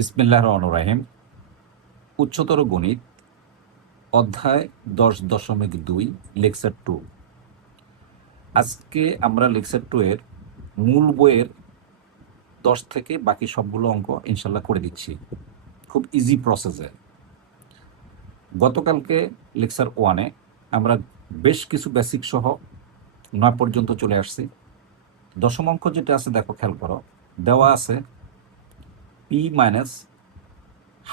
বিসমিল্লাহির রহমানির রহিম। উচ্চতর গণিত অধ্যায় 10.2 লেকচার 2। আজকে আমরা লেকচার 2 এর মূল বইয়ের 10 থেকে বাকি সবগুলো অঙ্ক ইনশাল্লাহ করে দিচ্ছি খুব ইজি প্রসেসে। গতকালকে লেকচার 1-এ আমরা বেশ কিছু বেসিক সহ 9 পর্যন্ত চলে আসছি। দশম অঙ্ক যেটা আছে দেখো, খেয়াল করো, দেওয়া আছে p minus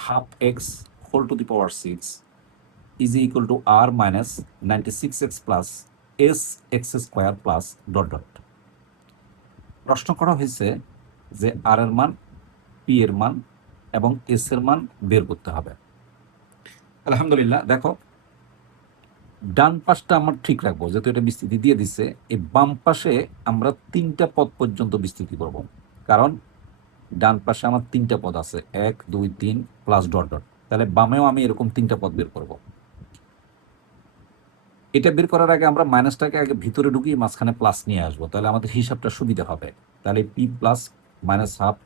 half x whole to the power 6 is equal to r minus 96x plus s x square plus dot dot। প্রশ্ন করা হয়েছে যে r এর মান, p এর মান এবং s এর মান বের করতে হবে। আলহামদুলিল্লাহ, দেখো ডান পাশটা আমরা ঠিক রাখবো, যেহেতু এটা বিস্তৃতি দিয়ে দিচ্ছে। এই বাম পাশে আমরা 3টা পদ পর্যন্ত বিস্তৃতি করব, কারণ ডান পাশে আমার 3টা পদ আছে, 1 2 3 প্লাস ডট ডট। তাহলে বামেও আমি এরকম 3টা পদ বের করব। এটা বের করার আগে আমরা মাইনাসটাকে আগে ভিতরে ঢুকিয়ে মাঝখানে প্লাস নিয়ে আসবো, তাহলে আমাদের হিসাবটা সুবিধা হবে। তাহলে P plus minus half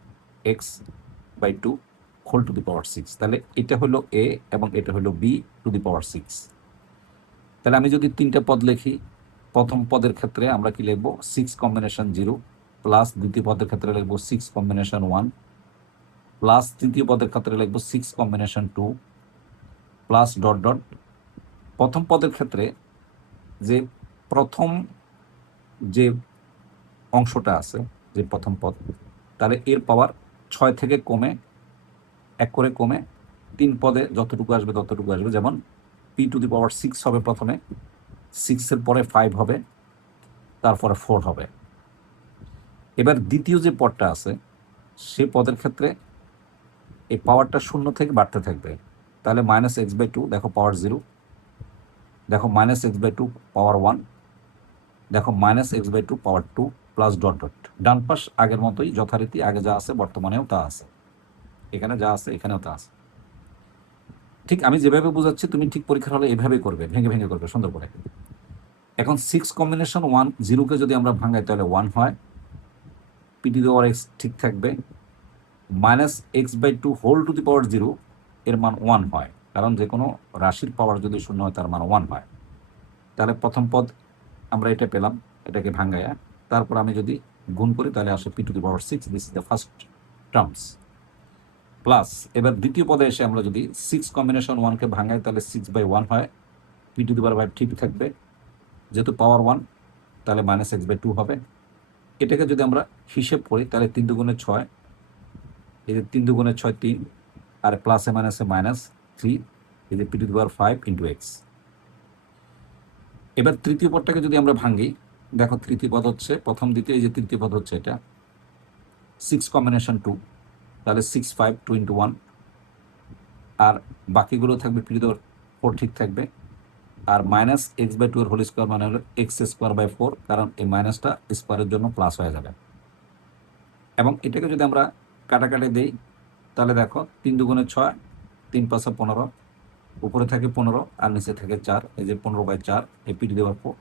x by 2 whole to the power 6, তাহলে এটা হলো এ এবং এটা হলো বি টু দি পাওয়ার 6। তাহলে আমি যদি 3টা পদ লিখি, প্রথম পদের ক্ষেত্রে আমরা কি লিখবো 6 কম্বিনেশন 0 প্লাস দ্বিতীয় পদের ক্ষেত্রে লিখবো 6 কম্বিনেশন 1 প্লাস তৃতীয় পদের ক্ষেত্রে লিখবো 6 কম্বিনেশন 2 প্লাস ডট ডট। প্রথম পদের ক্ষেত্রে যে প্রথম যে অংশটা আছে, যে প্রথম পদ, তাহলে এর পাওয়ার 6 থেকে কমে 1 করে কমে 3 পদে যতটুকু আসবে ততটুকু আসবে। যেমন পি টু দি পাওয়ার 6 হবে, প্রথমে 6-এর পরে 5 হবে, তারপরে 4 হবে। এবার দ্বিতীয় যে পদটা আছে সে পদের ক্ষেত্রে এই পাওয়ারটা 0 থেকে বাড়তে থাকবে। তাহলে মাইনাস এক্স বাই 2, দেখো পাওয়ার 0, দেখো মাইনাস এক্স বাই 2 পাওয়ার 1, দেখো minus x by 2 power 2 plus dot dot. ডান পাশ আগের মতোই যথারীতি, আগে যা আছে বর্তমানেও তা আছে, এখানে যা আছে এখানেও তা আছে। ঠিক আমি যেভাবে বোঝাচ্ছি তুমি ঠিক পরীক্ষার হলে এভাবেই করবে, ভেঙে ভেঙে করবে সুন্দর করে। এখন 6 কম্বিনেশন 1 0-কে যদি আমরা ভাঙাই তাহলে 1 হয়, P to the power x ঠিক থাকবে। Minus x by 2 whole to the power 0 এর মান 1 হয়, কারণ যে কোনো রাশির পাওয়ার যদি 0 হয় তার মান 1 হয়। তাহলে প্রথম পদ আমরা এটা পেলাম, এটাকে ভাঙাইয়া তারপর আমি যদি গুণ করি তাহলে আসে P to the power 6, this is the first terms. Plus এবার দ্বিতীয় পদে এসে আমরা যদি 6 কম্বিনেশন 1-কে ভাঙাই তাহলে 6/1 হয়, পি টু দি পাওয়ার 5 ঠিক থাকবে, যেহেতু পাওয়ার 1 তাহলে মাইনাস এক্স বাই 2 হবে। এটাকে যদি আমরা হিসেব করি তাহলে 3 দুগুণে 6, এই যে 3 দুগুণে 6 3, আর প্লাসে মাইনাসে মাইনাস 3, এই যে P to the power 5 into x. এবার তৃতীয় পদটাকে যদি আমরা ভাঙি, দেখো তৃতীয় পদ হচ্ছে প্রথম দ্বিতীয়, এই যে তৃতীয় পদ হচ্ছে এটা 6 কম্বিনেশন 2, তাহলে 6 5 2 ইন্টু 1, আর বাকিগুলো থাকবে পি টু দি পাওয়ার 4 ঠিক থাকবে। আর মাইনাস এক্স বাই 2 এর হোল স্কোয়ার মানে হলো এক্স স্কোয়ার বাই 4, কারণ এই মাইনাসটা স্কোয়ারের জন্য প্লাস হয়ে যাবে। এবং এটাকে যদি আমরা কাটাকাটি দিই তাহলে দেখো 3 দুগুণে 6, 3 5 15, উপরে থাকে 15 আর নিচে থাকে 4, এই যে 15/4 এই P to the power 4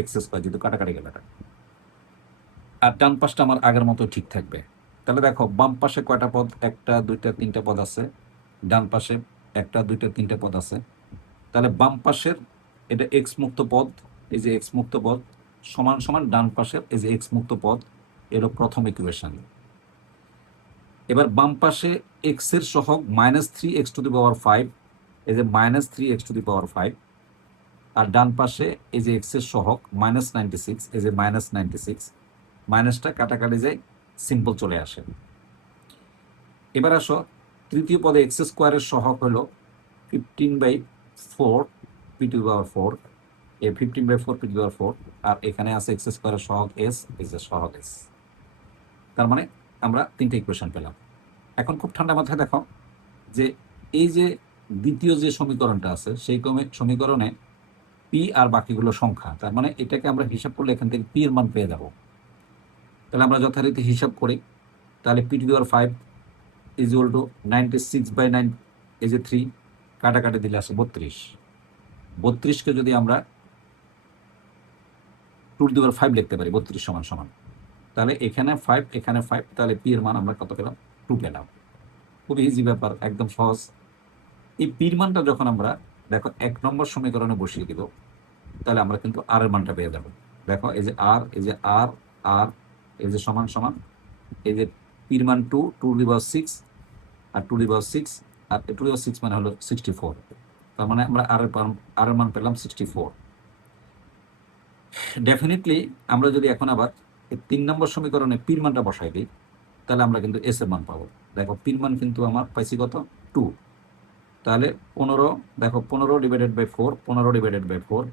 x square, যেহেতু কাটাকাটি গেল। আর ডান পাশটা আমার আগের মতো ঠিক থাকবে। তাহলে দেখো বাম পাশে কয়টা পদ, 1টা 2টা 3টা পদ আছে, ডান পাশে 1টা 2টা 3টা পদ আছে। তাহলে বাম পাশের এটা এক্স মুক্ত পদ, এই যে এক্স মুক্ত পদ সমান সমান ডান পাশের এই যে এক্স মুক্ত পদ, এলো প্রথম ইকুয়েশন। এবার বাম পাশে এক্স এর সহগ -3x টু দি পাওয়ার 5, এই যে -3x টু দি পাওয়ার 5, আর ডান পাশে এই যে এক্স এর সহগ -96, এই যে -96, মাইনাসটা কাটাকাটি যায়, সিম্পল চলে আসে। এবার আসো তৃতীয় পদে এক্স স্কোয়ারের সহগ হলো 15/4 পি টু দি পাওয়ার 4, এই 15/4 পি টু দি পাওয়ার 4, আর এখানে আছে এক্স স্কোয়ারের সহগ এস, এক্স এর সহগ এস। তার মানে আমরা 3টে ইকুয়েশন পেলাম। এখন খুব ঠান্ডা মাথায় দেখো যে এই যে দ্বিতীয় যে সমীকরণটা আছে সেই সমীকরণে পি আর বাকিগুলো সংখ্যা, তার মানে এটাকে আমরা হিসাব করলে এখান থেকে পি এর মান পেয়ে যাব। তাহলে আমরা যথারীতি হিসাব করি, তাহলে P to the power 5 is equal to 96/9, এই যে 3 কাটাকাটি দিলে আসে 32। 32কে যদি আমরা 2 টু দি পাওয়ার 5 লিখতে পারি, 32 সমান, তাহলে এখানে 5 এখানে 5, তাহলে পি এর মান আমরা কত পেলাম, 2 পেলাম। খুবই ইজি ব্যাপার, একদম সহজ। এই পির মানটা যখন আমরা দেখো 1 নম্বর সমীকরণে বসিয়ে দিব, তাহলে আমরা কিন্তু আর এর মানটা পেয়ে যাবো। দেখো এই যে আর, এই যে আর, আর এই যে সমান সমান এই যে পির মান 2 2 টু দি পাওয়ার 6, আর 2 টু দি পাওয়ার 6, আর 2 টু দি পাওয়ার 6 মানে হলো 64। তার মানে আমরা আর এর মান পেলাম 64। ডেফিনেটলি আমরা যদি এখন আবার এই 3 নম্বর সমীকরণে পির মানটা বসাই দিই, তাহলে আমরা কিন্তু এস এর মান পাবো। দেখো পির মান কিন্তু আমার পাইছি কত, 2। তাহলে 15, দেখো 15 ডিভাইডেড বাই 4, 15 ডিভাইডেড বাই 4,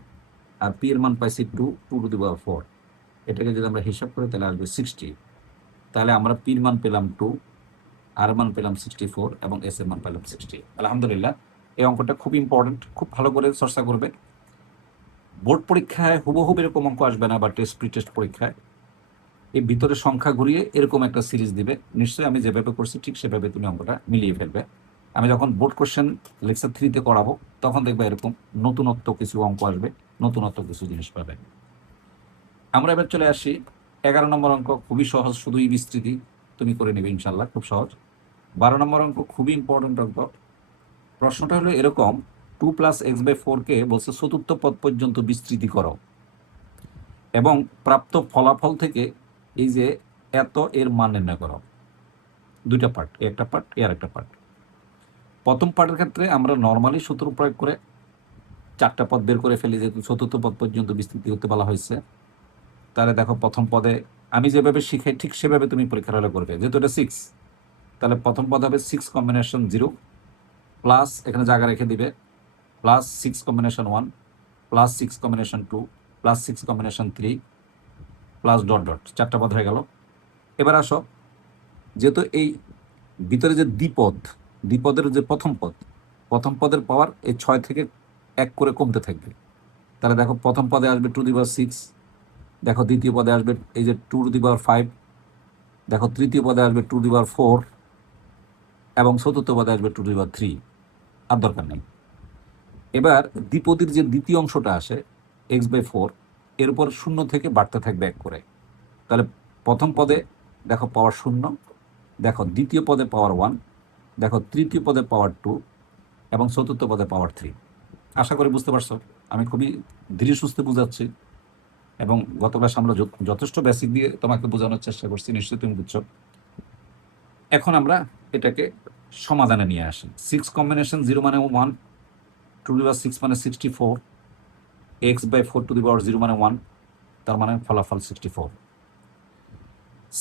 আর পি এর মান পাইছি 2 2 টু দি পাওয়ার 4। এটাকে যদি আমরা হিসাব করি তাহলে আসবে 60। তাহলে আমরা পির মান পেলাম 2, আর মান পেলাম 64, এবং এস এর মান পেলাম 60। আলহামদুলিল্লাহ, এই অঙ্কটা খুব ইম্পর্টেন্ট, খুব ভালো করে চর্চা করবে। বোর্ড পরীক্ষায় হুবহু এরকম অঙ্ক আসবে না, বা টেস্ট প্রি টেস্ট পরীক্ষায় এই ভিতরে সংখ্যা ঘুরিয়ে এরকম একটা সিরিজ দিবে। নিশ্চয়ই আমি যেভাবে করছি ঠিক সেভাবে তুমি অঙ্কটা মিলিয়ে ফেলবে। আমি যখন বোর্ড কোশ্চেন লেকচার 3-তে করাবো, তখন দেখবে এরকম নতুনত্ব কিছু অঙ্ক আসবে, নতুনত্ব কিছু জিনিস পাবে। আমরা এবার চলে আসি 11 নম্বর অঙ্ক। খুবই সহজ, শুধুই বিস্তৃতি, তুমি করে নেবে ইনশাল্লাহ, খুব সহজ। 12 নম্বর অঙ্ক খুবই ইম্পর্টেন্ট অঙ্ক। প্রশ্নটা হলো এরকম, 2 + x/4 কে বলছে চতুর্থ পদ পর্যন্ত বিস্তৃতি করো, এবং প্রাপ্ত ফলাফল থেকে এই যে এত এর মান নির্ণয় করো। দুইটা পার্ট, একটা পার্ট এর একটা পার্ট। প্রথম পার্টের ক্ষেত্রে আমরা নর্মালি সূত্র প্রয়োগ করে 4টা পদ বের করে ফেলি, যেহেতু চতুর্থ পদ পর্যন্ত বিস্তৃতি হতে বলা হয়েছে। তাহলে দেখো প্রথম পদে আমি যেভাবে শিখাই ঠিক সেভাবে তুমি পরীক্ষার হলে করবে। যেহেতু এটা 6, তাহলে প্রথম পদ হবে 6 কম্বিনেশন 0, প্লাস এখানে জায়গা রেখে দিবে, plus 6 combination 1, plus 6 combination 2, plus 6 combination 3, plus dot dot. 4টা পদ হয়ে গেল। এবার আসো, যেহেতু এই ভিতরে যে দ্বিপদের যে প্রথম পদের পাওয়ার এই 6 থেকে 1 করে কমতে থাকবে। তাহলে দেখো প্রথম পদে আসবে 2^6, দেখো দ্বিতীয় পদে আসবে এই যে 2^5, দেখো তৃতীয় পদে আসবে 2^4, এবং চতুর্থ পদে আসবে 2^3। আর দরকার নেই। এবার দ্বিপদীর যে দ্বিতীয় অংশটা আসে x/4, এর উপর 0 থেকে বাড়তে থাকবে 1 করে। তাহলে প্রথম পদে দেখো পাওয়ার 0, দেখো দ্বিতীয় পদে পাওয়ার 1, দেখো তৃতীয় পদে পাওয়ার 2, এবং চতুর্থ পদে পাওয়ার 3। আশা করি বুঝতে পারছো, আমি খুবই ধীরে সুস্থে বুঝাচ্ছি, এবং গত ক্লাস আমরা যথেষ্ট বেসিক দিয়ে তোমাকে বোঝানোর চেষ্টা করছি, নিশ্চয়ই তুমি বুঝছো। এখন আমরা এটাকে সমাধানে নিয়ে আসি। 6 কম্বিনেশন 0 মানে 1, 2^6 মানে 64, x/4 0 মানে 1, তার মানে ফলাফল 64।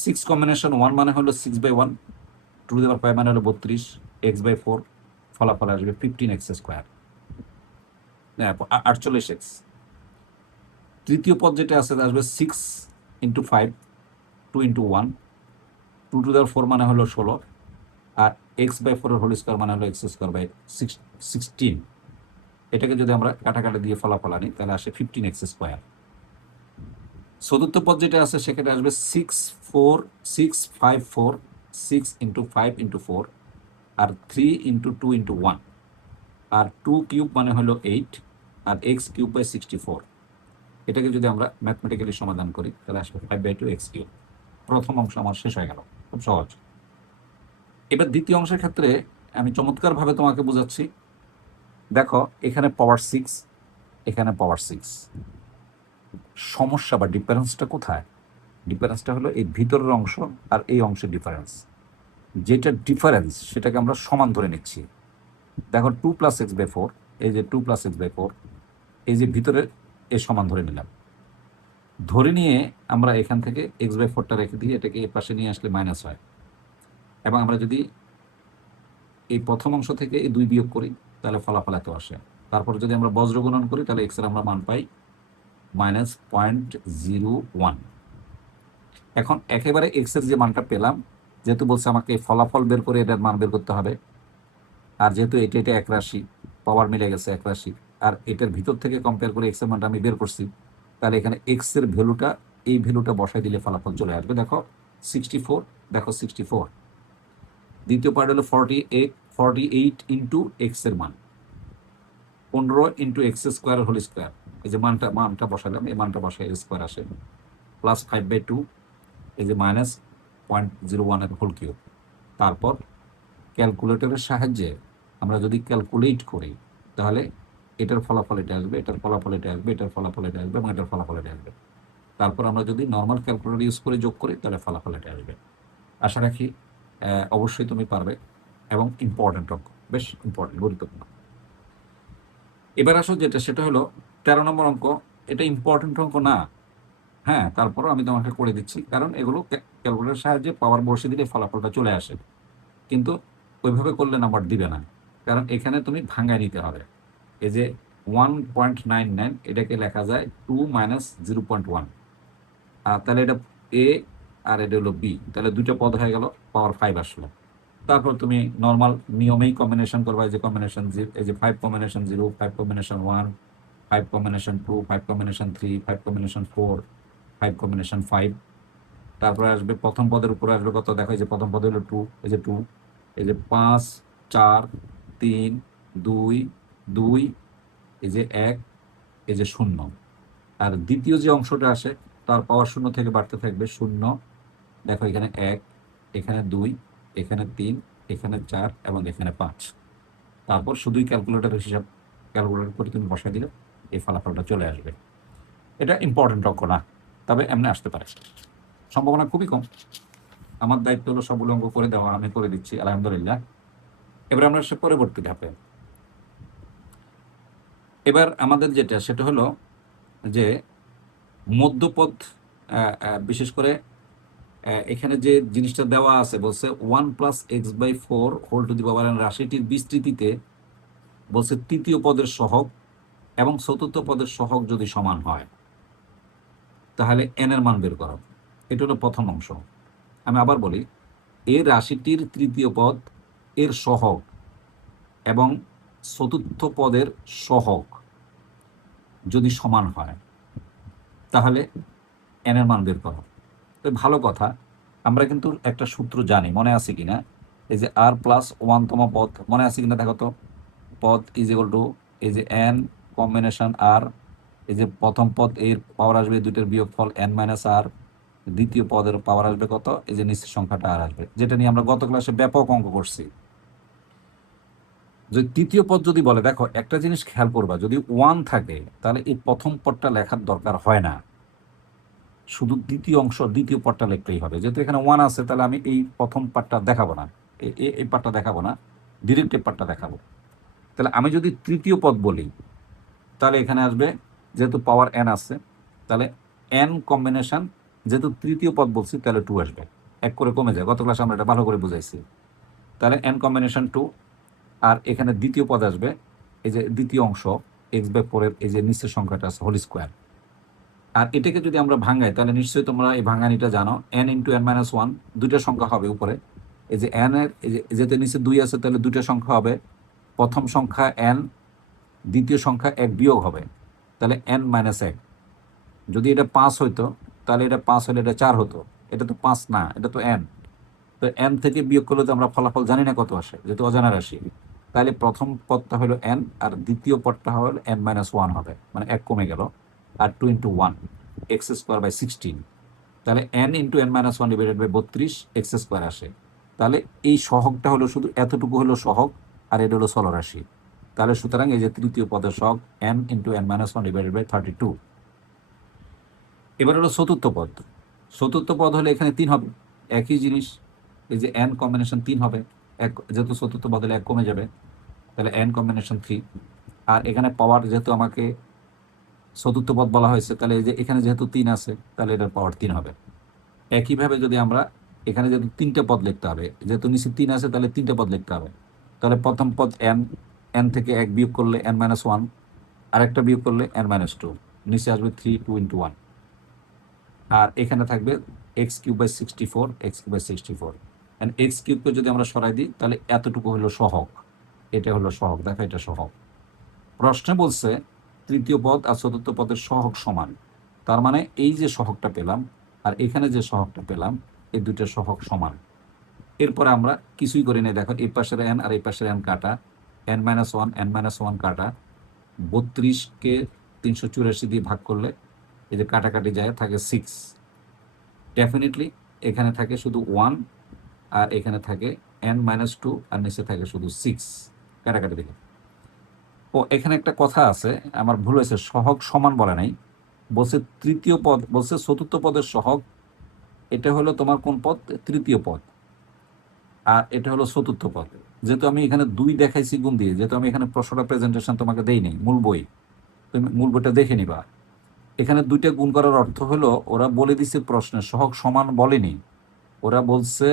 6 কম্বিনেশন 1 মানে হলো 6/1, 2^5 মানে হলো 32, x/4 ফলাফল আসবে 15x², 48x। তৃতীয় পদ যেটা আছে আসবে 6 × 5, 2 × 1, 2^4 মানে হলো 16, আর x/4 এর হোল স্কোয়ার মানে হলো x²/16। এটাকে যদি আমরা কাটাকাটি দিয়ে ফলাফল আনি, তাহলে আসে 15x²। চতুর্থ পদ যেটা আছে সেখানে আসবে 6 4 6 5 4, 6 × 5 × 4, আর 3 × 2 × 1, আর 2³ মানে হলো 8, আর x³/64। এটাকে যদি আমরা ম্যাথমেটিক্যালি সমাধান করি, তাহলে আসবে 5/2x³। প্রথম অংশ আমার শেষ হয়ে গেল, খুব সহজ। এবার দ্বিতীয় অংশের ক্ষেত্রে আমি চমৎকারভাবে তোমাকে বোঝাচ্ছি। দেখো এখানে পাওয়ার 6, এখানে পাওয়ার 6। সমস্যা বা ডিফারেন্সটা কোথায়? ডিফারেন্সটা হলো এই ভিতরের অংশ আর এই অংশের ডিফারেন্স। যেটা ডিফারেন্স সেটাকে আমরা সমান ধরে নিচ্ছি। দেখো 2 + x/4, এই যে 2 + x/4, এই যে ভিতরে এ সমান ধরে নিলাম। ধরে নিয়ে আমরা এখান থেকে x/4টা রেখে দিয়ে এটাকে এই পাশে নিয়ে আসলে মাইনাস হয়, এবং আমরা যদি এই প্রথম অংশ থেকে এই 2 বিয়োগ করি, তাহলে ফলাফল এত আসে। তারপর যদি আমরা বজ্র গুণন করি, তাহলে x এর আমরা মান পাই -0.01। এখন একেবারে x এর যে মানটা পেলাম, যেহেতু বলছে আমাকে ফলাফল বের করে এটার মান বের করতে হবে, আর যেহেতু এটা এক রাশি, পাওয়ার মিলে গেছে এক রাশি, আর এটার ভিতর থেকে কম্পেয়ার করে x এর মানটা আমি বের করছি, তাহলে এখানে x এর ভ্যালুটা, এই ভ্যালুটা বসাই দিলে ফলাফল চলে আসবে। দেখো 64, দেখো 64। দ্বিতীয় পার্ট হলো 48 × x এর মান, 15 × x² হোল স্কোয়ার। এই যে মানটা বসালাম, এই মানটা বসাই স্কোয়ার আসে, প্লাস 5/2, এই যে -0.01 এর হোল কিউব। তারপর ক্যালকুলেটরের সাহায্যে আমরা যদি ক্যালকুলেট করি তাহলে এটার ফলাফল এটা আসবে, এটার ফলাফল এটা আসবে, এটার ফলাফল এটা আসবে এবং এটার ফলাফল এটা আসবে। তারপর আমরা যদি নর্মাল ক্যালকুলেটর ইউজ করে যোগ করি তাহলে ফলাফল এটা আসবে। আশা রাখি অবশ্যই তুমি পারবে এবং ইম্পর্টেন্ট অঙ্ক, বেশ ইম্পর্টেন্ট, গুরুত্বপূর্ণ। এবার আসো যেটা সেটা হলো 13 নম্বর অঙ্ক। এটা ইম্পর্টেন্ট অঙ্ক না, হ্যাঁ, তারপরও আমি তোমাকে করে দিচ্ছি, কারণ এগুলো ক্যালকুলেটরের সাহায্যে পাওয়ার বসে দিলে ফলাফলটা চলে আসে, কিন্তু ওইভাবে করলে নাম্বার দিবে না, কারণ এখানে তুমি ভাঙায় নিতে হবে। এই যে 1.99 এটাকে লেখা যায় 2 মাইনাস 0.1, আর তাহলে এটা এ আর এটা হলো বি, তাহলে দুটো পদ হয়ে গেল, পাওয়ার 5 আসলো। তারপর তুমি নর্মাল নিয়মেই কম্বিনেশন করবা, এই যে কম্বিনেশন এই যে 5 combination 0, 5 combination 1, 5 combination 2, 5 combination 3, 5 combination 4, 5 combination 5। তারপরে আসবে প্রথম পদের উপরে আসবে কত, দেখো এই যে প্রথম পদ হলো 2, এই যে 2, এই যে 5, 4, 3, 2, 2, এই যে 1, এই যে 0। আর দ্বিতীয় যে অংশটা আসে তার পাওয়ার 0 থেকে বাড়তে থাকবে 0, দেখো এখানে 1, এখানে 2, এখানে 3, এখানে 4 এবং এখানে 5। তারপর শুধুই ক্যালকুলেটরের হিসাব, ক্যালকুলেটর করে তুমি বসাই দিলে এই ফলাফলটা চলে আসবে। এটা ইম্পর্টেন্ট অঙ্ক না, তবে এমনি আসতে পারে, সম্ভাবনা খুবই কম। আমার দায়িত্ব হলো সবগুলো অঙ্ক করে দেওয়া, আমি করে দিচ্ছি আলহামদুলিল্লাহ। এবার আমরা সে পরবর্তী ধাপে। এবার আমাদের যেটা সেটা হলো যে মধ্যপদ, বিশেষ করে এখানে যে জিনিসটা দেওয়া আছে বলছে 1+x/4 whole to the power n, রাশিটির বিস্তৃতিতে বলছে তৃতীয় পদের সহগ এবং চতুর্থ পদের সহগ যদি সমান হয় তাহলে n এর মান বের করো। এটা হলো প্রথম অংশ। আমি আবার বলি, এই রাশিটির তৃতীয় পদ এর সহগ এবং চতুর্থ পদের সহগ যদি সমান হয় তাহলে n এর মান বের করো। তো ভালো কথা, আমরা কিন্তু একটা সূত্র জানি, মনে আছে কিনা, এই যে r+1তম পদ, মনে আছে কিনা দেখো তো, পদ ইজ ইকুয়াল টু এই যে n কম্বিনেশন r, এই যে প্রথম পদ এর পাওয়ার আসবে দুইটার বিয়োগফল n-r, দ্বিতীয় পদের পাওয়ার আসবে কত, এই যে নিচের সংখ্যাটা আর আসবে, যেটা নিয়ে আমরা গত ক্লাসে ব্যাপক অঙ্ক করছি। যদি তৃতীয় পদ যদি বলে, দেখো একটা জিনিস খেয়াল করবা, যদি 1 থাকে তাহলে এই প্রথম পদটা লেখার দরকার হয় না, শুধু দ্বিতীয় অংশ দ্বিতীয় পদটা লিখতেই হবে। যেহেতু এখানে 1 আছে তাহলে আমি এই প্রথম পার্টটা দেখাবো না, এই পার্টটা দেখাবো না, ডিরেক্ট এই পার্টটা দেখাবো। তাহলে আমি যদি তৃতীয় পদ বলি তাহলে এখানে আসবে, যেহেতু পাওয়ার n আছে তাহলে n কম্বিনেশন, যেহেতু তৃতীয় পদ বলছি তাহলে 2 আসবে, এক করে কমে যায়, গত ক্লাসে আমরা এটা ভালো করে বুঝাইছি। তাহলে n কম্বিনেশন 2, আর এখানে দ্বিতীয় পদ আসবে এই যে দ্বিতীয় অংশ x/4 এর এই যে নিচের সংখ্যাটা আছে হোল স্কোয়ার। আর এটাকে যদি আমরা ভাঙাই তাহলে নিশ্চয়ই তোমরা এই ভাঙানিটা জানো, n ইন্টু n-1, দুইটা সংখ্যা হবে উপরে, এই যে n এর এই যে যেতে নিচে 2 আছে তাহলে দুইটা সংখ্যা হবে, প্রথম সংখ্যা n, দ্বিতীয় সংখ্যা 1 বিয়োগ হবে, তাহলে n-1। যদি এটা 5 হইতো তাহলে এটা 5 হলে এটা 4 হতো, এটা তো 5 না, এটা তো n। তো n থেকে বিয়োগ করলে তো আমরা ফলাফল জানি না কত আসে, যেহেতু অজানা রাশি। তাহলে প্রথম পদটা হলো n আর দ্বিতীয় পদটা হলো n-1 হবে, মানে 1 কমে গেল, আর 2 ইন্টু 1 x²/16, তাহলে n into n-1 divided by 32 x² আসে। তাহলে এই সহগটা হলো শুধু এতটুকু হলো সহগ, আর এটা হলো চলরাশি। তাহলে সুতরাং এই যে তৃতীয় পদের সহগ n into n-1 divided by 32। এবার হলো চতুর্থ পদ। চতুর্থ পদ হলে এখানে 3 হবে, একই জিনিস, এই যে n কম্বিনেশন 3 হবে, এক যেহেতু চতুর্থ পদ হলে 1 কমে যাবে, তাহলে n কম্বিনেশন 3। আর এখানে পাওয়ার যেহেতু আমাকে চতুর্থ পদ বলা হয়েছে, তাহলে এই যে এখানে যেহেতু 3 আছে তাহলে এটার পাওয়ার 3 হবে। একইভাবে যদি আমরা এখানে যেহেতু 3টে পদ লিখতে হবে, যেহেতু নিচে 3 আছে তাহলে 3টে পদ লিখতে হবে, তাহলে প্রথম পদ n, n থেকে 1 বিয়োগ করলে n-1, আরেকটা বিয়োগ করলে n-2, নিচে আসবে 3, 2 ইন্টু 1, আর এখানে থাকবে x³/64, x³/64। x³ যদি আমরা সরাই দিই তাহলে এতটুকু হলো সহগ, এটা হলো সহগ, দেখো এটা সহগ। প্রশ্নে বলছে তৃতীয় পদ আর চতুর্থ পদের সহগ সমান, তার মানে এই যে সহগটা পেলাম আর এখানে যে সহগটা পেলাম এই দুইটা সহগ সমান। এরপরে আমরা কিছুই করি নাই, দেখো এই পাশের n আর এই পাশের n কাটা, n-1 n-1 কাটা, 32কে 384 দিয়ে ভাগ করলে এই যে কাটাকাটি যায় থাকে 6, ডেফিনেটলি এখানে থাকে শুধু 1 আর এখানে থাকে n-2 আর নিচে থাকে শুধু 6, কাটাকাটি দেখে। ও এখানে একটা কথা আছে, আমার ভুল হয়েছে, সহগ সমান বলে নাই, বলছে তৃতীয় পদ, বলছে চতুর্থ পদের সহগ, এটা হলো তোমার কোন পদ? তৃতীয় পদ, আর এটা হলো চতুর্থ পদ। যেহেতু আমি এখানে 2 দেখাইছি গুণ দিয়ে, যেহেতু আমি এখানে প্রশ্নটা প্রেজেন্টেশন তোমাকে দেই নাই, মূল বই, তুমি মূল বইটা দেখে নিবা। এখানে 2টা গুণ করার অর্থ হলো ওরা বলে দিছে প্রশ্নে সহগ সমান বলেনি, ওরা বলছে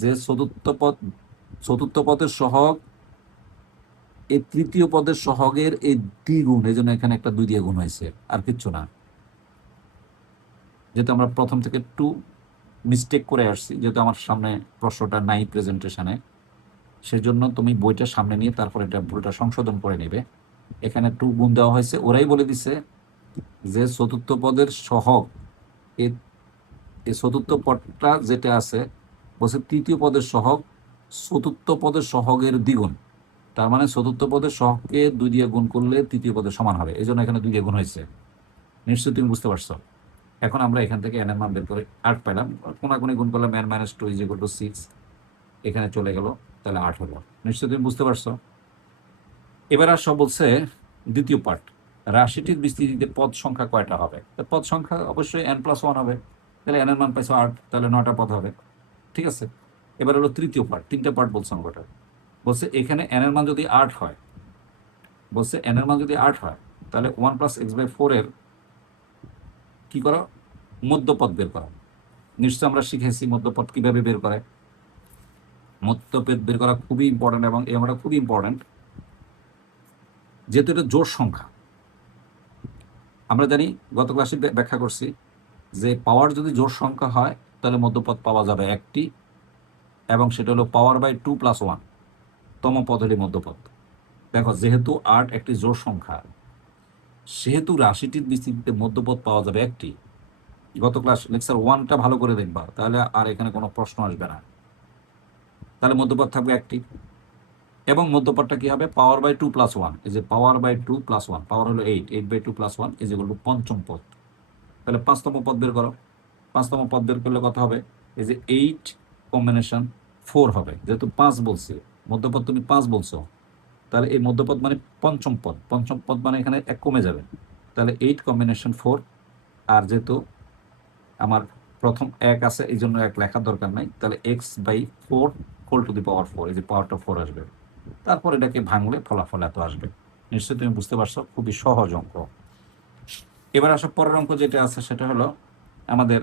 যে চতুর্থ পদের সহগ এই তৃতীয় পদের সহগের এই দ্বিগুণ, এই জন্য এখানে একটা 2 দিয়ে গুণ হয়েছে, আর কিচ্ছু না। যেহেতু আমরা প্রথম থেকে একটু মিস্টেক করে আসছি, যেহেতু আমার সামনে প্রশ্নটা নাই প্রেজেন্টেশনে, সেজন্য তুমি বইটা সামনে নিয়ে তারপর এটা পুরোটা সংশোধন করে নেবে। এখানে 2 গুণ দেওয়া হয়েছে, ওরাই বলে দিছে যে চতুর্থ পদের সহগ, এই চতুর্থ পদটা যেটা আছে, বলছে তৃতীয় পদের সহগ চতুর্থ পদের সহগের দ্বিগুণ, তার মানে চতুর্থ পদের সহগকে 2 দিয়ে গুণ করলে তৃতীয় পদের সমান হবে, এই জন্য এখানে 2 দিয়ে গুণ হয়েছে। নিশ্চয়ই তুমি বুঝতে পারছো। এখন আমরা এখান থেকে n এর মান বের করে 8 পেলাম, কোনাকুনি গুণ করলাম, n-2 = 6, এখানে চলে গেল, তাহলে 8 হলো। নিশ্চয়ই তুমি বুঝতে পারছো। এবার আসো বলছে দ্বিতীয় পার্ট, রাশিটির বিস্তৃতিতে পদ সংখ্যা কয়টা হবে? পদ সংখ্যা অবশ্যই n+1 হবে, তাহলে n এর মান পাইছো 8, তাহলে 9টা পদ হবে, ঠিক আছে। এবার হলো তৃতীয় পার্ট, 3টা পার্ট বলছে অঙ্কটা, বলছে এখানে n এর মান যদি 8 হয়, বলছে n এর মান যদি 8 হয়, তাহলে 1 + x/4 এর কি করো? মধ্যপদ বের করো। নিশ্চয় আমরা শিখেছি মধ্যপদ কিভাবে বের করে। মধ্যপদ বের করা খুবই ইম্পর্টেন্ট, এবং এই আমরা খুবই ইম্পর্টেন্ট, যেহেতু এটা জোড় সংখ্যা। আমরা জানি, গত ক্লাসে ব্যাখ্যা করছি, যে পাওয়ার যদি জোড় সংখ্যা হয় তাহলে মধ্যপদ পাওয়া যাবে একটি, এবং সেটা হলো পাওয়ার বাই 2 + 1, তম পদ হলে মধ্যপদ। দেখো, যেহেতু 8 একটি জোড় সংখ্যা, সেহেতু রাশিটির বিস্তৃতিতে মধ্যপদ পাওয়া যাবে একটি। গত ক্লাস লেকচার 1টা ভালো করে দেখবা, তাহলে আর এখানে কোনো প্রশ্ন আসবে না। তাহলে মধ্যপদ থাকবে একটি, এবং মধ্যপদটা কি হবে? পাওয়ার বাই 2 + 1, এই যে পাওয়ার বাই 2 + 1, পাওয়ার হলো 8/2 + 1 পঞ্চম পদ। তাহলে 5তম পদ বের করো। 5তম পদ বের করলে কত হবে? এই যে 8 কম্বিনেশন 4 হবে, যেহেতু 5 বলছে, মধ্যপদ তুমি 5 বলছো, তাহলে এই মধ্যপদ মানে পঞ্চম পদ, পঞ্চম পদ মানে এখানে 1 কমে যাবে, তাহলে 8 কম্বিনেশন 4। আর যেহেতু আমার প্রথম 1 আছে, এই জন্য 1 লেখার দরকার নাই, তাহলে x/4 হোল টু দি পাওয়ার 4, এই যে পাওয়ারটা 4 আসবে, তারপর এটাকে ভাঙলে ফলাফল এত আসবে। নিশ্চয়ই তুমি বুঝতে পারছো, খুবই সহজ অঙ্ক। এবার আসো পরের অঙ্ক যেটা আছে, সেটা হলো আমাদের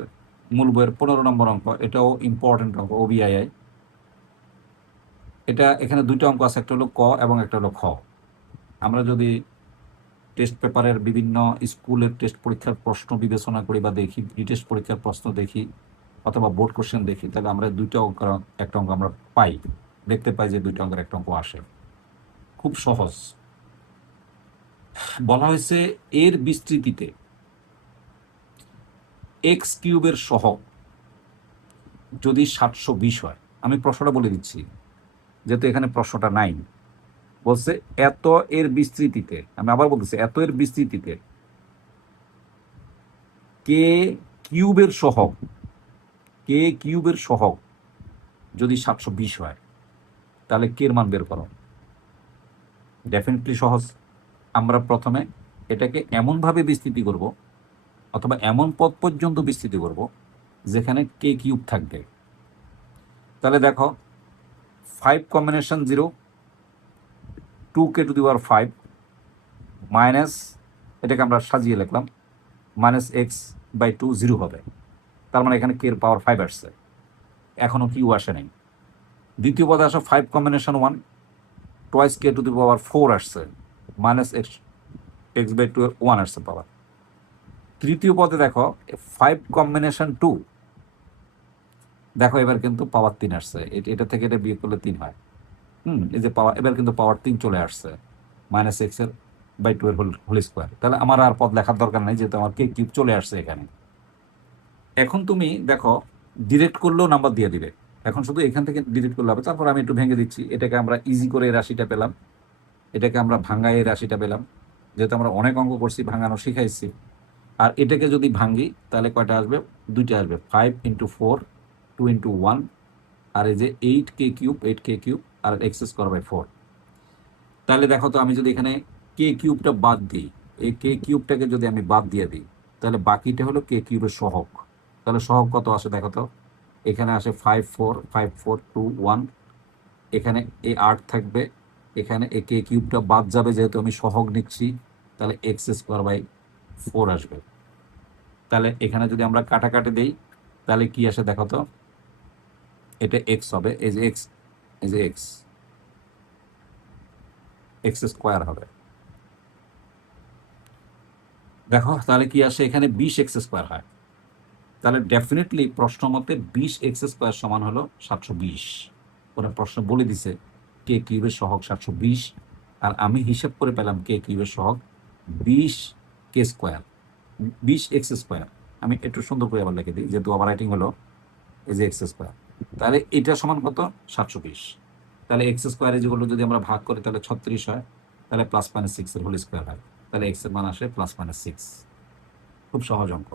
মূল বইয়ের 15 নম্বর অঙ্ক। এটাও ইম্পর্টেন্ট অঙ্ক, OBII। এটা এখানে 2টা অঙ্ক আছে, একটা হলো ক এবং একটা হলো খ। আমরা যদি টেস্ট পেপারের বিভিন্ন স্কুলের টেস্ট পরীক্ষার প্রশ্ন বিবেচনা করি বা দেখি, টেস্ট পরীক্ষার প্রশ্ন দেখি, অথবা বোর্ড কোশ্চেন দেখি, তাহলে আমরা 2টা অঙ্ক, একটা অঙ্ক আমরা পাই, দেখতে পাই যে 2টা অঙ্কের একটা অঙ্ক আসে, খুব সহজ। বলা হয়েছে এর বিস্তৃতিতে x³ সহগ যদি 720 হয়। আমি প্রশ্নটা বলে দিচ্ছি, যেহেতু এখানে প্রশ্নটা নাই। বলছে এত এর বিস্তৃতিতে, আমি আবার বলতেছি, এত এর বিস্তৃতিতে k³ সহগ যদি 720 হয়, তাহলে কে এর মান বের করো। ডেফিনেটলি সহজ। আমরা প্রথমে এটাকে এমনভাবে বিস্তৃতি করব, অথবা এমন পদ পর্যন্ত বিস্তৃতি করব যেখানে k³ থাকবে। তাহলে দেখো, 5 কম্বিনেশন 0, 2k⁵ মাইনাস, এটাকে আমরা সাজিয়ে লিখলাম, -x/2 0 হবে, তার মানে এখানে k এর পাওয়ার 5 আসছে, এখনো কিউ আসে নাই। দ্বিতীয় পদে আসো, 5 কম্বিনেশন 1, টুয়াইস k⁴ আসছে, -x/2 এর 1 আসছে পাওয়ার। তৃতীয় পদে দেখো 5 কম্বিনেশন 2, দেখো এবার কিন্তু পাওয়ার 3 আসছে, এটা থেকে এটা বিয়োগ করলে 3 হয়। এই যে পাওয়ার, এবার কিন্তু পাওয়ার 3 চলে আসছে, -x/2 এর হোল স্কোয়ার। তাহলে আমার আর পদ লেখার দরকার নেই, যেহেতু আমার k³ চলে আসছে এখানে। এখন তুমি দেখো, ডিরেক্ট করলেও নাম্বার দিয়ে দিবে, এখন শুধু এখান থেকে ডিরেক্ট করলে হবে। তারপর আমি একটু ভেঙে দিচ্ছি, এটাকে আমরা ইজি করে এই রাশিটা পেলাম, এটাকে আমরা ভাঙায় এই রাশিটা পেলাম, যেহেতু আমরা অনেক অঙ্ক করছি, ভাঙানো শিখাইছি। আর এটাকে যদি ভাঙি, তাহলে কয়টা আসবে? 2টা আসবে, 5 × 4, 2 × 1, আর এই যে 8k কিউব আর x²/4। তাহলে দেখো তো আমি যদি এখানে কে কিউবটা বাদ দিই, এই কে কিউবটাকে যদি আমি বাদ দিয়ে দিই, তাহলে বাকিটা হলো কে কিউবের সহগ। তাহলে সহগ কত আসে দেখো তো, এখানে আসে 5 4 5 4 2 1। এখানে এই 8 থাকবে, এখানে এই কে কিউবটা বাদ যাবে যেহেতু আমি সহগ নিচ্ছি, তাহলে x² বাই 4 আসবে। তাহলে এখানে যদি আমরা কাটাকাটি দিই তাহলে কি আসে দেখো তো, এটা এক্স হবে, এই যে এক্স, এই যে x² হবে। দেখো তাহলে কি আসে, এখানে 20x² হয়। তাহলে ডেফিনেটলি প্রশ্ন মতে 20x² সমান হলো 720। ওরা প্রশ্ন বলে দিছে কে কিউবের সহগ 720, আর আমি হিসাব করে পেলাম কে কিউবের সহগ 20k², 20x²। আমি একটু সুন্দর করে আবার লিখে দিই, যেহেতু ওভার রাইটিং হলো, এই যে x²। তাহলে এটা সমান কত, 720। তাহলে x² যেগুলো যদি আমরা ভাগ করি তাহলে 36 হয়, তাহলে +-6 এর হোল স্কোয়ার হয়, তাহলে x এর মান আসে +-6। খুব সহজ অঙ্ক।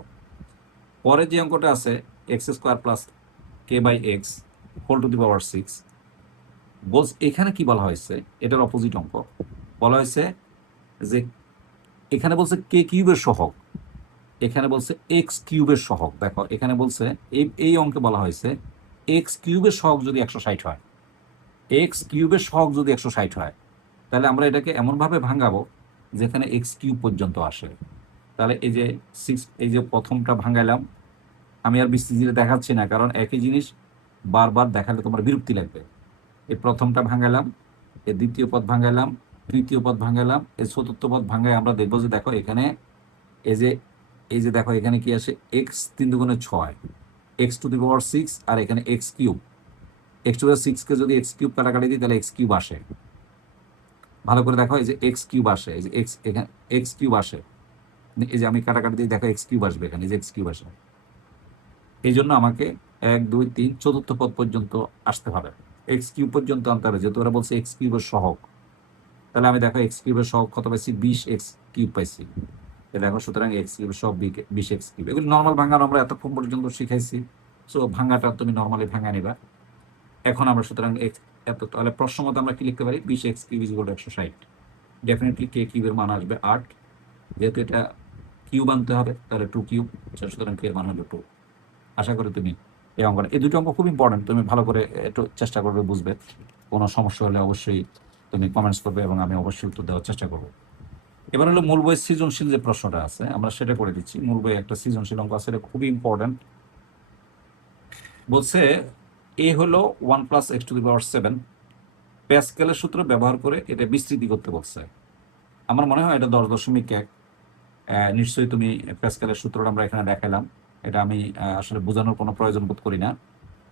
পরে যে অঙ্কটা আছে x² + k/x² বলছে, এখানে কি বলা হয়েছে, এটার অপোজিট অঙ্ক বলা হয়েছে যে এখানে বলছে কে কিউবের সহগ, এখানে বলছে x³ সহগ। দেখো এখানে বলছে এই অঙ্কে বলা হয়েছে x³ সহগ যদি 160 হয়, x³ সহগ যদি 160 হয়, তাহলে আমরা এটাকে এমনভাবে ভাঙাবো যেখানে x³ পর্যন্ত আসে। তাহলে এই যে 6, এই যে প্রথমটা ভাঙাইলাম, আমি আর বিস্তৃতিতে দেখাচ্ছি না কারণ একই জিনিস বারবার দেখালে তোমার বিরক্তি লাগবে। এই প্রথমটা ভাঙালাম, এই দ্বিতীয় পদ ভাঙালাম, তৃতীয় পদ ভাঙালাম, এই চতুর্থ পদ ভাঙায় আমরা দেখবো যে দেখো এখানে এই যে, এই যে দেখো এখানে কি আসে, x3×6, x⁻6, আর এখানে x³। x⁻6কে যদি x³ কাটাকাটি দিই তাহলে x³ আসে। ভালো করে দেখো, এই যে x³ আসে, এই যে এখানে x³ আসে, এই যে আমি কাটাকাটি দিই দেখো x³ আসবে এখানে, এই যে x³ আসে। এই জন্য আমাকে 1 2 3 চতুর্থ পদ পর্যন্ত আসতে হবে, x³ পর্যন্ত আনতে হবে, যেহেতু ওরা বলছে x³ এর সহগ। তাহলে আমি দেখো x³ এর সহগ কত পাইছি, 20x³ পাইছি। দেখো সুতরাং x³ সব 20x³। এগুলো নর্মাল ভাঙানো আমরা এতক্ষণ পর্যন্ত শিখাইছি, সো ভাঙাটা তুমি নর্মালি ভাঙা নিবা। এখন আমরা সুতরাং তাহলে প্রশ্ন মতো আমরা কি লিখতে পারি, 20x³ = 160। ডেফিনেটলি কে কিউবের মান আসবে 8, যেহেতু এটা কিউব আনতে হবে তাহলে 2 কিউব, সুতরাং কে এর মান হলো 2। আশা করি তুমি এই অঙ্কটা, এই দুটো অঙ্ক খুব ইম্পর্টেন্ট, তুমি ভালো করে একটু চেষ্টা করবে বুঝবে। কোনো সমস্যা হলে অবশ্যই তুমি কমেন্টস করবে এবং আমি অবশ্যই উত্তর দেওয়ার চেষ্টা করবো। এবার হলো মূল বইয়ের সৃজনশীল যে প্রশ্নটা আছে আমরা সেটা করে দিচ্ছি। মূল বইয়ে একটা সৃজনশীল অঙ্ক আছে, এটা খুবই ইম্পর্টেন্ট। বলছে এ হলো 1 + x⁻7, প্যাসকেলের সূত্র ব্যবহার করে এটা বিস্তৃতি করতে বলছে। আমার মনে হয় এটা 10.1। নিশ্চয়ই তুমি প্যাসকেলের সূত্রটা আমরা এখানে দেখালাম, এটা আমি আসলে বোঝানোর কোনো প্রয়োজন বোধ করি না।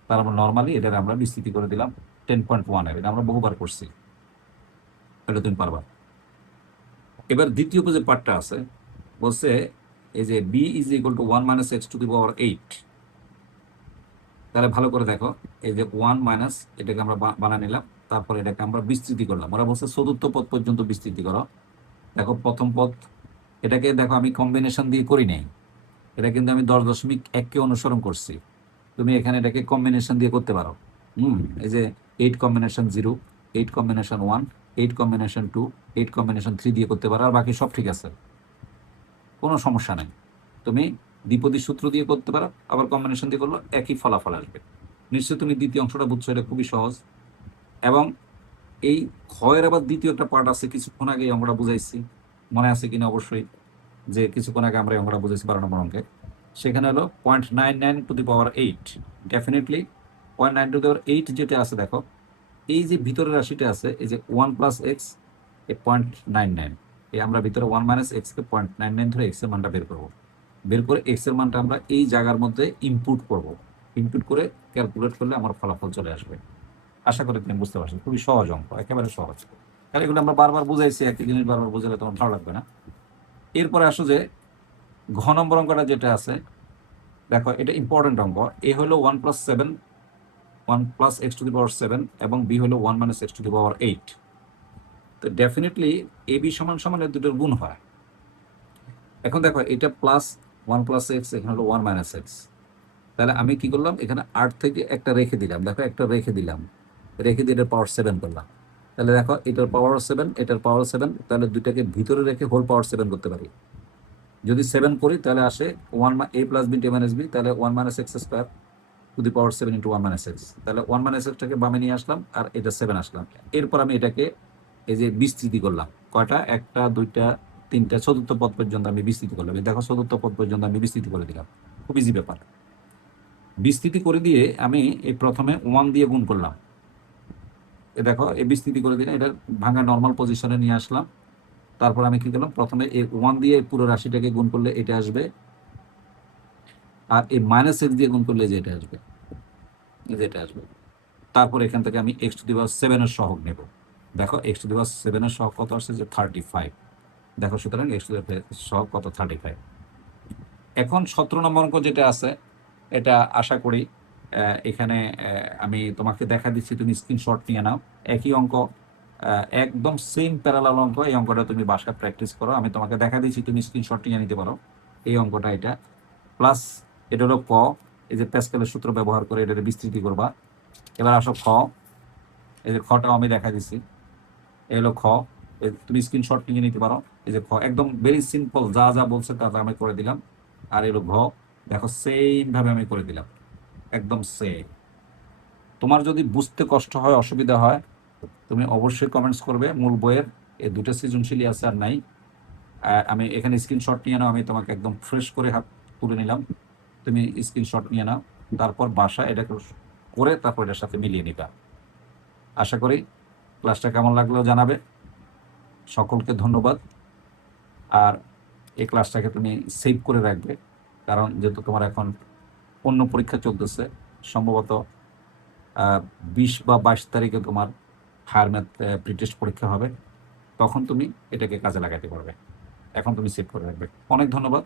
তার আমরা নর্মালি এটা আমরা বিস্তৃতি করে দিলাম 10.1 এর, এটা আমরা বহুবার করছি, এটা তুমি পারবা। এবার দ্বিতীয় যে পার্টটা আছে বলছে এই যে b = 1 - x⁻8। তাহলে ভালো করে দেখো, এই যে 1 - এটাকে আমরা বানিয়ে নিলাম, তারপর এটাকে আমরা বিস্তৃতি করলাম। ওরা বলছে চতুর্থ পদ পর্যন্ত বিস্তৃতি করো। দেখো প্রথম পদ, এটাকে দেখো আমি কম্বিনেশন দিয়ে করি নাই, এটা কিন্তু আমি 10.1কে অনুসরণ করছি। তুমি এখানে এটাকে কম্বিনেশন দিয়ে করতে পারো। এই যে 8 কম্বিনেশন 0, 8 কম্বিনেশন 1, 8 কম্বিনেশন 2, 8 কম্বিনেশন 3 দিয়ে করতে পারো, আর বাকি সব ঠিক আছে, কোনো সমস্যা নেই। তুমি দ্বিপদী সূত্র দিয়ে করতে পারো, আবার কম্বিনেশন দিয়ে করলো একই ফলাফল আসবে। নিশ্চয়ই তুমি দ্বিতীয় অংশটা বুঝছো, এটা খুবই সহজ। এবং এই ক্ষয়ের আবার দ্বিতীয় একটা পার্ট আছে, কিছুক্ষণ আগে আমরা বুঝাইছি, মনে আছে কিনা অবশ্যই, যে কিছুক্ষণ আগে আমরা অঙ্কটা বুঝেছি 12 নম্বর অঙ্কে। সেখানে হলো 0.99 × 8। ডেফিনেটলি 0.9 × 8 যেটা আছে দেখো, এই যে ভিতরের রাশিটা আছে, এই যে 1 + x, এই 0.99, এই আমরা ভিতরে 1 - x কে 0.99 ধরে x এর মানটা বের করবো। বের করে x এর মানটা আমরা এই জায়গার মধ্যে ইনপুট করব, ইনপুট করে ক্যালকুলেট করলে আমার ফলাফল চলে আসবে। আশা করি তুমি বুঝতে পারছো, খুবই সহজ অঙ্ক, একেবারে সহজ। কারণ এগুলো আমরা বারবার বুঝাইছি, একই জিনিস বারবার বুঝালে তোমার ভালো লাগবে না। এরপরে আসো যে ঘ নম্বর অঙ্কটা যেটা আছে, দেখো এটা ইম্পর্টেন্ট অঙ্ক। এ হলো 1 + 7, 1 + x⁻7, এবং বি হলো 1 - x⁻8। তো ডেফিনেটলি এ বি সমান সমান এর দুটোর গুণ হয়। এখন দেখো এটা +1 + x, এখানে হলো 1 - x। তাহলে আমি কি করলাম, এখানে 8 থেকে একটা রেখে দিলাম, দেখো একটা রেখে দিলাম, রেখে দিয়ে এটার পাওয়ার 7 করলাম। তাহলে দেখো এটার পাওয়ার 7, এটার পাওয়ার 7, তাহলে দুইটাকে ভিতরে রেখে হোল পাওয়ার 7 করতে পারি। যদি 7 করি তাহলে আসে a plus b minus B, তাহলে 1 minus x square to the power 7 into 1 minus x. তাহলে 1 মাইনাস এক্সটাকে বামে নিয়ে আসলাম আর এটা 7 আসলাম। এরপর আমি এটাকে এই যে বিস্তৃতি করলাম, কয়টা, একটা দুইটা তিনটা, চতুর্থ পদ পর্যন্ত আমি বিস্তৃতি করলাম। এই দেখো চতুর্থ পদ পর্যন্ত আমি বিস্তৃতি করে দিলাম, খুব ইজি ব্যাপার। বিস্তৃতি করে দিয়ে আমি এই প্রথমে 1 দিয়ে গুণ করলাম, এ দেখো এই বিস্তৃতি করে দিলাম, এটা ভাঙা নর্মাল পজিশনে নিয়ে আসলাম। তারপর আমি কি করলাম, প্রথমে এই 1 দিয়ে পুরো রাশিটাকে গুণ করলে এটা আসবে, আর এই মাইনাস এক্স দিয়ে গুণ করলে যে এটা আসবে, যেটা আসবে। তারপর এখান থেকে আমি এক্স টু দি পাওয়ার 7 এর সহগ নেব। দেখো এক্স টু দি পাওয়ার 7 এর সহগ কত আসছে, যে 35। দেখো সুতরাং এক্স টু দি পাওয়ার সহগ কত, 35। এখন 17 নম্বর অঙ্ক যেটা আছে, এটা আশা করি এখানে আমি তোমাকে দেখা দিচ্ছি, তুমি স্ক্রিনশট নিয়ে নাও। একই অঙ্ক, একদম সেম প্যারালাল অঙ্ক। এই অঙ্কটা তুমি বাসায় প্র্যাকটিস করো, আমি তোমাকে দেখা দিচ্ছি, তুমি স্ক্রিনশট নিয়ে নিতে পারো। এই অঙ্কটা এটা প্লাস, এটা হলো ক, এই যে প্যাসকেলের সূত্র ব্যবহার করে এটা বিস্তৃতি করবা। এবার আসো খ, এই যে খটাও আমি দেখা দিচ্ছি, এই হলো খ, তুমি স্ক্রিনশট নিয়ে নিতে পারো। এই যে খ একদম ভেরি সিম্পল, যা যা বলছে তা আমি করে দিলাম। আর এলো ঘ, দেখো সেম ভাবে আমি করে দিলাম, একদম সেম। তোমার যদি বুঝতে কষ্ট হয়, অসুবিধা হয়, তুমি অবশ্যই কমেন্টস করবে। মূল বইয়ের এই দুটো সৃজনশীলই আছে, আর নাই। আমি এখানে স্ক্রিনশট নিয়ে নাও, আমি তোমাকে একদম ফ্রেশ করে হাত তুলে নিলাম, তুমি স্ক্রিনশট নিয়ে নাও। তারপর বাসা এটা করে তারপর এটার সাথে মিলিয়ে নিবা। আশা করি ক্লাসটা কেমন লাগলো জানাবে। সকলকে ধন্যবাদ। আর এই ক্লাসটাকে তুমি সেভ করে রাখবে, কারণ যেহেতু তোমার এখন অন্য পরীক্ষা চলতেছে, সম্ভবত 20 বা 22 তারিখে তোমার হায়ার ম্যাথ প্রিটেস্ট পরীক্ষা হবে, তখন তুমি এটাকে কাজে লাগাতে পারবে। এখন তুমি সেভ করে রাখবে। অনেক ধন্যবাদ।